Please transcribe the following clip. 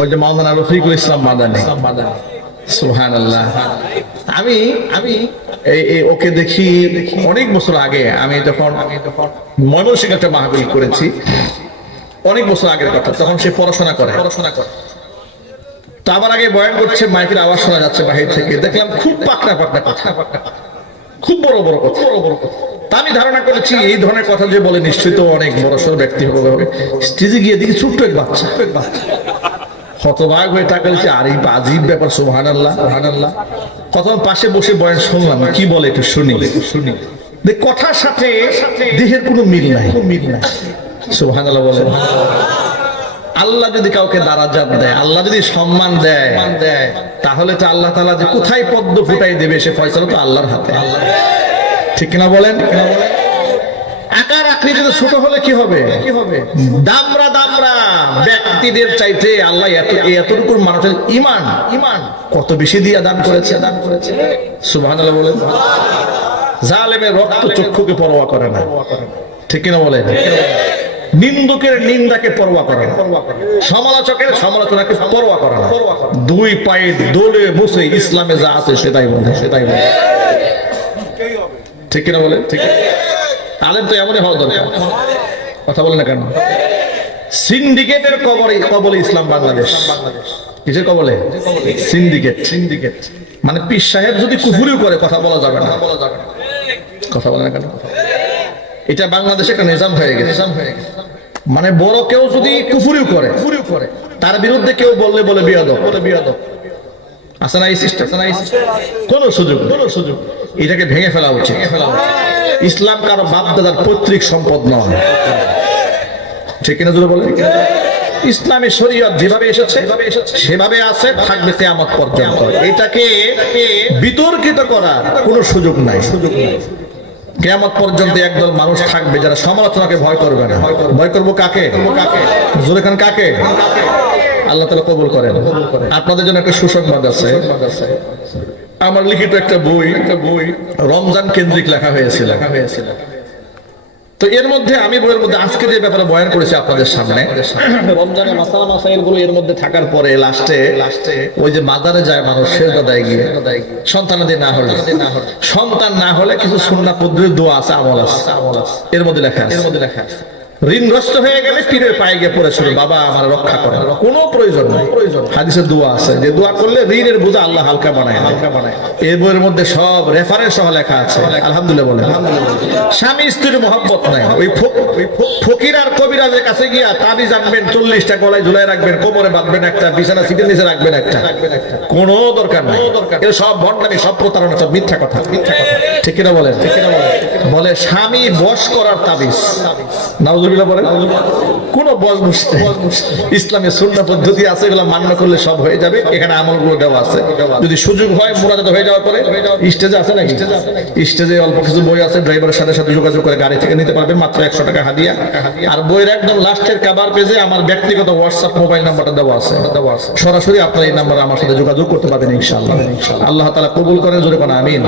ওই যে মাওলানা রফিকুল ইসলাম মাদানি। সুহান আমি আমি এই ওকে দেখি অনেক বছর আগে আমি যখন ময়মনসিংহ একটা মাহবিল করেছি অনেক বছর আগের কথা তখন সে পড়াশোনা করে। পড়াশোনা করে। তো আমার আগে বয়ান করছে মাইকের আওয়াজ শোনা যাচ্ছে বাহির থেকে। দেখলাম খুব পাকনা পাকনা কথা। খুব বড় বড় কথা। বড় বড় কথা। তা আমি ধারণা করেছি এই ধরনের কথা যে বলে নিশ্চয়ই তো অনেক বড় সড় ব্যক্তি হবে স্টেজে গিয়ে দেখি ছোট্ট এক বাচ্চা। এক বাচ্চা। হতবাগ হয়ে তাকাইছে আর এই আজীব ব্যাপার সুহান আল্লাহ সুহান আল্লাহ কত পাশে বসে বয়ান শুনলাম, কি বলে একটু শুনি। শুনি কথার সাথে দেহের কোনো মিল নাই। মিল নাই সুহান আল্লাহ বলে। আল্লাহ যদি কাউকে দারাজাত দেয়, আল্লাহ যদি সম্মান দেয়, তাহলে তো আল্লাহ তাআলা যে কোথায় পদ্ম ফুটাই দেবে সে ফয়সালা তো আল্লাহর হাতে। ঠিক কিনা বলেন? আকার আকৃতিতে ছোট হলে কি হবে? কি হবে? দামরা দামরা ব্যক্তিদের চাইতে আল্লাহ এত এতটুকু মানুষের ইমান ইমান কত বেশি দিয়ে দান করেছে? দান করেছে। সুবহানাল্লাহ বলেন। জালেমের রক্ত চক্ষুকে পরোয়া করে না। ঠিক কিনা বলেন? নিন্দুকের নিন্দাকে পরোয়া করে না। সমালোচকের সমালোচনাকে পরোয়া করে না। দুই পায়ে দোলে বসে ইসলামে যা আছে সেটাই বলে। সেটাই বলে। ঠিক কিনা বলে ঠিক তাহলে তো এমনই হওয়া দরকার। কথা বলে না কেন? সিন্ডিকেটের কবরে কবলে ইসলাম বাংলাদেশ। কিসের কবলে? সিন্ডিকেট। সিন্ডিকেট। মানে পীর সাহেব যদি কুফুরিও করে কথা বলা যাবে না। কথা বলে না। কেন? এটা বাংলাদেশে একটা নিজাম হয়ে গেছে। মানে বড় কেউ যদি কুফুরিও করে কুফুরিও করে। তার বিরুদ্ধে কেউ বললে বলে বিয়াদব। বলে বিয়াদব। আছে না এই সিস্টেম? কোনো সুযোগ কোনো সুযোগ এটাকে ভেঙে ফেলা উচিত। ভেঙে ফেলা উচিত। ইসলাম কারও বাপ দাদার পৈতৃক সম্পদ নয়। ঠিক কিনা জুড়ে বলে ইসলামী শরীয়ত যেভাবে এসেছে, সেভাবে আছে, থাকবে কেয়ামত পর্যন্ত। এটাকে বিতর্কিত করার কোনো সুযোগ নাই। সুযোগ নাই কেয়ামত পর্যন্ত একদল মানুষ থাকবে যারা সমালোচনাকে ভয় করবে না। ভয় করব কাকে? কাকে জোরে খান কাকে? আল্লাহ তালা কবুল করেন। আপনাদের জন্য একটা সুসংবাদ আছে। আমার লিখিত একটা বই একটা বই রমজান কেন্দ্রিক লেখা হয়েছিল। লেখা হয়েছিল তো এর মধ্যে আমি বইয়ের মধ্যে আজকে যে ব্যাপারে বয়ান করেছি আপনাদের সামনে, রমজানে মাসালা মাসাইলগুলো এর মধ্যে থাকার পরে লাস্টে লাস্টে ওই যে মাজারে যায় মানুষ, সেজদা দেয় গিয়ে। সন্তানাদি না হলে। সন্তান না হলে কিছু সুন্না পদ্ধতির দোয়া আছে, আমল আছে এর মধ্যে লেখা আছে। এর মধ্যে লেখা আছে। ঋণগ্রস্ত হয়ে গেলে পীরের পায়ে গিয়ে পড়েছিল বাবা আমার রক্ষা করে কোনো প্রয়োজন নেই। হাদিসে দোয়া আছে। যে দোয়া করলে ঋণের বোঝা আল্লাহ হালকা বানায় হালকা বানায় এই বইয়ের মধ্যে সব রেফারেন্স সহ লেখা আছে। আলহামদুলিল্লাহ বলে স্বামী স্ত্রীর মহব্বত নাই। ওই ফক- ওই ফক- ফকির আর কবিরাজের কাছে গিয়া তাবিজ আনবেন চল্লিশটা গলায় ঝুলাই রাখবেন কোমরে বাঁধবেন একটা বিছানা সিটের নিচে রাখবেন একটা। কোনো দরকার নাই। সব ভণ্ডামি সব প্রতারণা সব মিথ্যা কথা। মিথ্যা কথা। ঠিক কিনা বলেন? ঠিক কিনা বলেন। বলে, স্বামী, বশ করার তাবিজ। নাউজুবিল্লাহ বলেন, কোন বস বুঝতে ইসলামের শূন্য পদ্ধতি আছে, এগুলো মান্য করলে সব হয়ে যাবে। এখানে আমলগুলো দেওয়া আছে। যদি সুযোগ হয়, মোরাজাত হয়ে যাওয়ার পরে স্টেজে আছে নাকি? স্টেজে অল্প কিছু বই আছে, ড্রাইভারের সাথে সাথে যোগাযোগ করে গাড়ি থেকে নিতে পারবেন, মাত্র একশো টাকা হাদিয়া। আর বইয়ের একদম লাস্টের কাবার পেজে আমার ব্যক্তিগত হোয়াটসঅ্যাপ মোবাইল নাম্বারটা দেওয়া আছে। দেওয়া আছে সরাসরি আপনার এই নাম্বারে আমার সাথে যোগাযোগ করতে পারবেন ইনশাআল্লাহ। আল্লাহ তালা কবুল করেন, জোরে কোন আমিন।